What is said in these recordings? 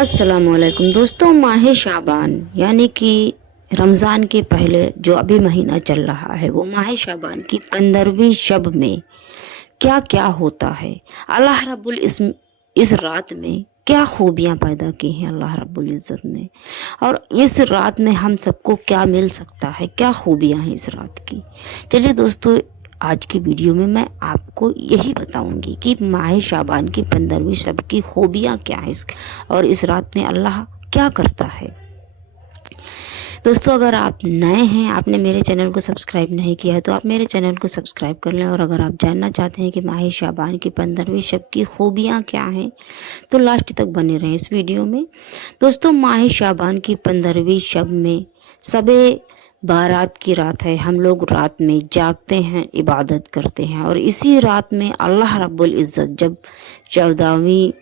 अस्सलामुअलैकुम दोस्तों, माह शाबान यानी कि रमज़ान के पहले जो अभी महीना चल रहा है वो माह शाबान की 15वीं शब में क्या क्या होता है। अल्लाह रब्बुल इस रात में क्या खूबियाँ पैदा की हैं अल्लाह रब्बुल इज़्ज़त ने, और इस रात में हम सबको क्या मिल सकता है, क्या खूबियाँ हैं इस रात की। चलिए दोस्तों, आज की वीडियो में मैं आपको यही बताऊंगी कि माह शाबान की 15वीं शब की खूबियाँ क्या है और इस रात में अल्लाह क्या करता है। दोस्तों, अगर आप नए हैं, आपने मेरे चैनल को सब्सक्राइब नहीं किया है तो आप मेरे चैनल को सब्सक्राइब कर लें, और अगर आप जानना चाहते हैं कि माह शाबान की 15वीं शब की खूबियाँ क्या हैं तो लास्ट तक बने रहें इस वीडियो में। दोस्तों, माह शाबान की 15वीं शब में सबे बारात की रात है। हम लोग रात में जागते हैं, इबादत करते हैं, और इसी रात में अल्लाह रब्बुल इज़्ज़त जब 14वीं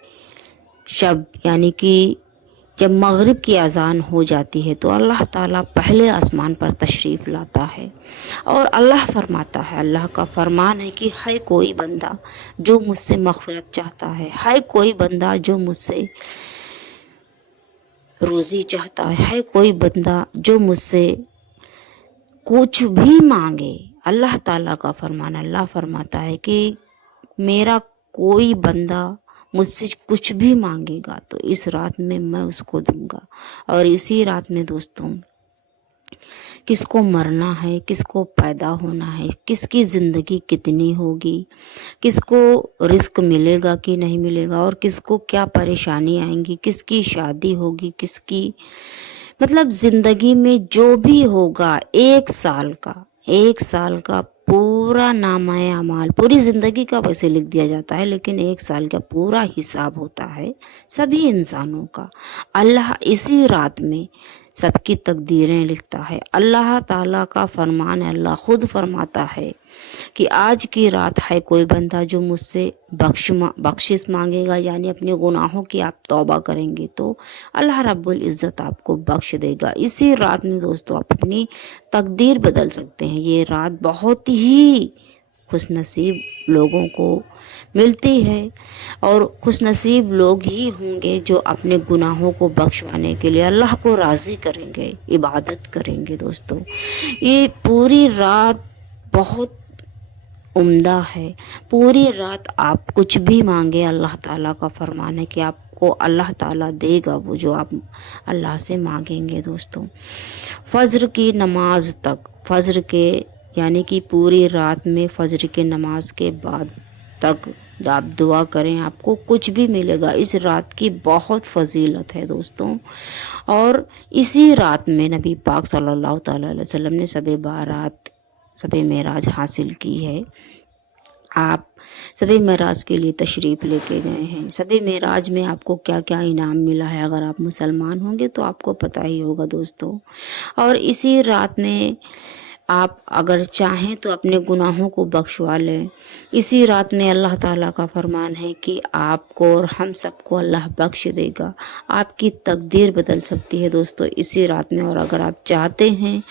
शब यानी कि जब मगरिब की अजान हो जाती है तो अल्लाह ताला पहले आसमान पर तशरीफ़ लाता है और अल्लाह फरमाता है, अल्लाह का फरमान है कि है कोई बंदा जो मुझसे मग़फ़िरत चाहता है कोई बंदा जो मुझसे रोज़ी चाहता है कोई बंदा जो मुझसे कुछ भी मांगे। अल्लाह ताला का फरमान, अल्लाह फरमाता है कि मेरा कोई बंदा मुझसे कुछ भी मांगेगा तो इस रात में मैं उसको दूंगा। और इसी रात में दोस्तों, किसको मरना है, किसको पैदा होना है, किसकी ज़िंदगी कितनी होगी, किसको रिस्क मिलेगा कि नहीं मिलेगा, और किसको क्या परेशानी आएंगी, किसकी शादी होगी, किसकी मतलब ज़िंदगी में जो भी होगा एक साल का पूरा नामाए अमाल, पूरी ज़िंदगी का वैसे लिख दिया जाता है, लेकिन एक साल का पूरा हिसाब होता है सभी इंसानों का। अल्लाह इसी रात में सबकी तकदीरें लिखता है। अल्लाह ताला का फरमान है, अल्लाह खुद फरमाता है कि आज की रात है कोई बंदा जो मुझसे बख्शिश मांगेगा, यानी अपने गुनाहों की आप तौबा करेंगे तो अल्लाह रब्बुल इज़्ज़त आपको बख्श देगा। इसी रात में दोस्तों आप अपनी तकदीर बदल सकते हैं। ये रात बहुत ही खुशनसीब लोगों को मिलती है, और खुशनसीब लोग ही होंगे जो अपने गुनाहों को बख्शवाने के लिए अल्लाह को राज़ी करेंगे, इबादत करेंगे। दोस्तों, ये पूरी रात बहुत उम्दा है। पूरी रात आप कुछ भी मांगे, अल्लाह ताला का फरमान है कि आपको अल्लाह ताला देगा वो जो आप अल्लाह से मांगेंगे। दोस्तों, फज्र की नमाज तक, फज्र के यानी कि पूरी रात में फज्र के नमाज के बाद तक आप दुआ करें, आपको कुछ भी मिलेगा। इस रात की बहुत फजीलत है दोस्तों, और इसी रात में नबी पाक सल्लल्लाहु अलैहि वसल्लम ने शब बारात, शब मेराज हासिल की है। आप शब मेराज के लिए तशरीफ़ लेके गए हैं। शब मेराज में आपको क्या क्या इनाम मिला है, अगर आप मुसलमान होंगे तो आपको पता ही होगा दोस्तों। और इसी रात में आप अगर चाहें तो अपने गुनाहों को बख्शवा लें। इसी रात में अल्लाह ताला का फरमान है कि आपको और हम सबको अल्लाह बख्श देगा। आपकी तकदीर बदल सकती है दोस्तों इसी रात में। और अगर आप चाहते हैं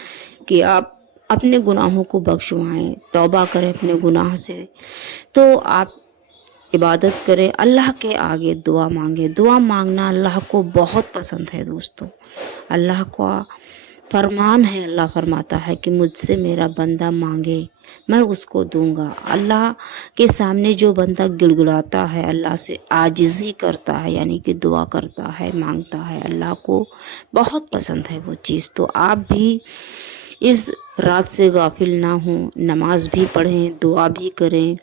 कि आप अपने गुनाहों को बख्शवाएं, तौबा करें अपने गुनाह से, तो आप इबादत करें, अल्लाह के आगे दुआ मांगे। दुआ मांगना अल्लाह को बहुत पसंद है दोस्तों। अल्लाह का फरमान है, अल्लाह फरमाता है कि मुझसे मेरा बंदा मांगे मैं उसको दूंगा। अल्लाह के सामने जो बंदा गिड़गिड़ाता है, अल्लाह से आजिज़ी करता है, यानी कि दुआ करता है, मांगता है, अल्लाह को बहुत पसंद है वो चीज़। तो आप भी इस रात से गाफिल ना हों, नमाज भी पढ़ें, दुआ भी करें।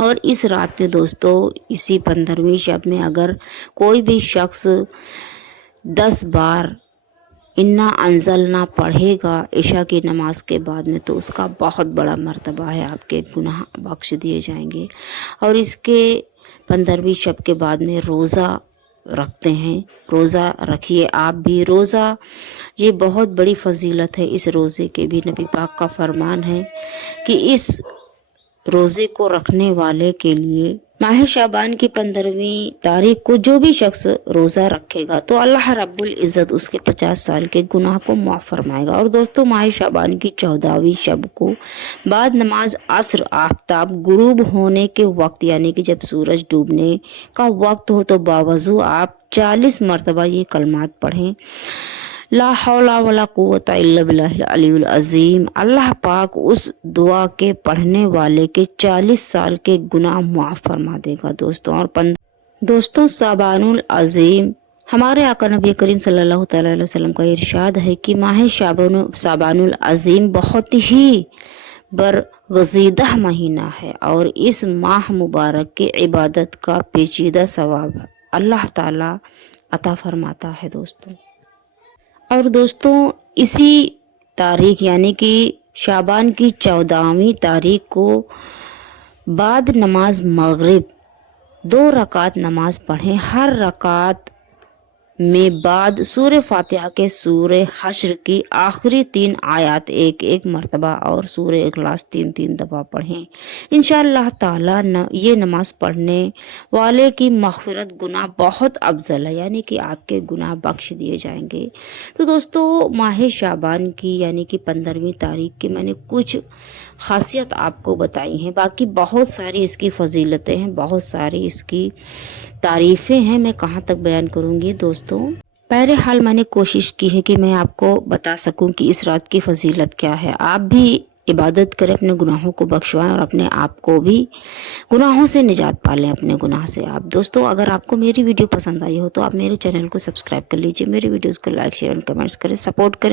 और इस रात में दोस्तों, इसी 15वीं शब में अगर कोई भी शख्स 10 बार इन्ना अंजलना पढ़ेगा इशा की नमाज के बाद में, तो उसका बहुत बड़ा मर्तबा है, आपके गुनाह बख्श दिए जाएंगे। और इसके 15वीं शब के बाद में रोज़ा रखते हैं, रोज़ा रखिए आप भी। रोज़ा ये बहुत बड़ी फजीलत है। इस रोज़े के भी नबी पाक का फरमान है कि इस रोजे को रखने वाले के लिए माह शाबान की 15वीं तारीख को जो भी शख्स रोजा रखेगा तो अल्लाह रब्बुल इज़्ज़त उसके 50 साल के गुनाह को माफ फरमाएगा। और दोस्तों, माह शाबान की 14वीं शब को बाद नमाज असर आफ्ताब गुरूब होने के वक्त यानी कि जब सूरज डूबने का वक्त हो तो बावजू आप 40 मरतबा ये कलमात पढ़ें, ला हौला वला कुव्वता इल्ला बिल्लाहिल अलीयुल अज़ीम। अल्लाह पाक उस दुआ के पढ़ने वाले के 40 साल के गुनाह माफ़ फरमा देगा दोस्तों। और दोस्तों, साबानुल अज़ीम, हमारे आका नबी करीम सल्लल्लाहु अलैहि वसल्लम का इरशाद है कि माह साबानुल अज़ीम बहुत ही बरगज़ीदा महीना है और इस माह मुबारक की इबादत का पेचीदा सवाब अल्लाह ताला अता फरमाता है दोस्तों। और दोस्तों, इसी तारीख यानी कि शाबान की 14वीं तारीख को बाद नमाज मगरिब 2 रकात नमाज पढ़ें। हर रकात में बाद सूरह फातिहा के सूरह हश्र की आखिरी 3 आयत एक मरतबा और सूरह इखलास 3 दफ़ा पढ़ें। इंशाअल्लाह ताला ये नमाज पढ़ने वाले की मग़फ़िरत गुनाह बहुत अफजल है, यानी कि आपके गुनाह बख्श दिए जाएंगे। तो दोस्तों, माह शाबान की यानी कि 15वीं तारीख की मैंने कुछ खासियत आपको बताई हैं, बाकी बहुत सारी इसकी फजीलतें हैं, बहुत सारी इसकी तारीफ़ें हैं, मैं कहाँ तक बयान करूँगी दोस्तों। बहरहाल मैंने कोशिश की है कि मैं आपको बता सकूं कि इस रात की फजीलत क्या है। आप भी इबादत करें, अपने गुनाहों को बख्शवाएं और अपने आप को भी गुनाहों से निजात पालें अपने गुनाह से। आप दोस्तों, अगर आपको मेरी वीडियो पसंद आई हो तो आप मेरे चैनल को सब्सक्राइब कर लीजिए, मेरी वीडियोज़ को लाइक शेयर एंड कमेंट्स करें, सपोर्ट करें।